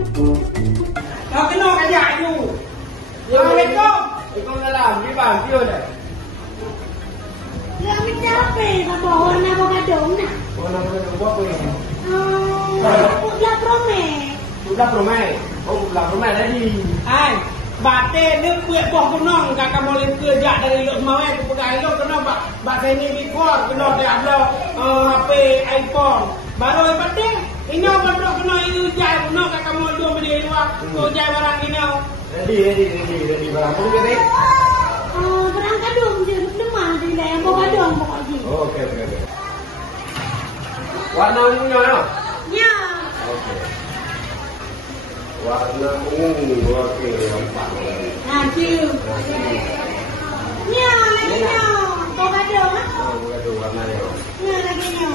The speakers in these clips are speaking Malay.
Kau kena kajak tu. Assalamualaikum. Waalaikumsalam. Ni bang, siapa dah? Lah macam apa? Kau warna bogadong nak? Warna bogadong buat apa ni? Putlah promeh. Putlah promeh. Oh, putlah promeh tadi. Hai, bate ni kuat boh kenong kakak boleh kerja dari lok semawai ke pegang lok kena bate ni before kena dia ada HP iPhone. Baru yang penting ini apa kena ini ujai kena kakak mau dua beli luar ujai barang ini. Ready barang pun ke ni? Barang kadung je lemah je lah yang bogadong pokoknya. Oh, okey. Warna ungunya mana? Ya. Okey. Warna ungu, okey, nampak. Nanti. Ya, lagi nya. Bogadong ah. Oh, bogadong warna ni. Ya, lagi nya.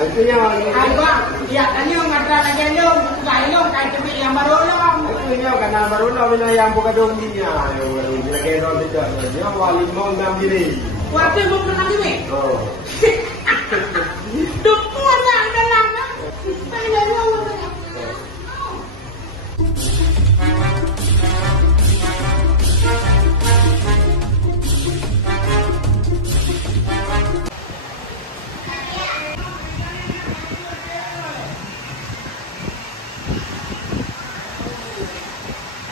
Itu yang Hai bang, ya tadi orang ada lagi long, bukan long kayak cemik yang baru long. itu yang kanal baru nak bina yang bogadong ni ya. Bogadong ni lagi orang tidak. Dia wali mau enam diri. Waktu mau pernah ni. Oh. Dukun lah dalam ah. Saya long.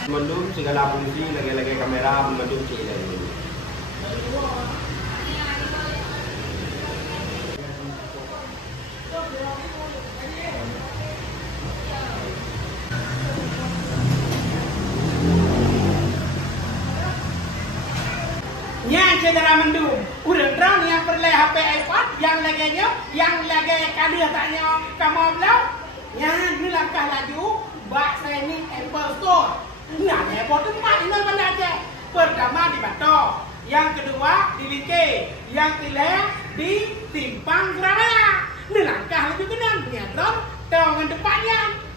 Mendung segala fungsi lagi-lagi kamera mendung cik lagi. Nya cedera mendung. Udah terang yang perle HP iPhone, yang lagi kadir taknya kamu belau. Nya ni langkah laju, bak saya ni Apple Store. Nah, Apple tempat ini mana aja. Pertama di Batok, yang kedua di Like, yang ketiga di Simpang Surabaya. Ni langkah lebih benar, nyadar dengan depannya.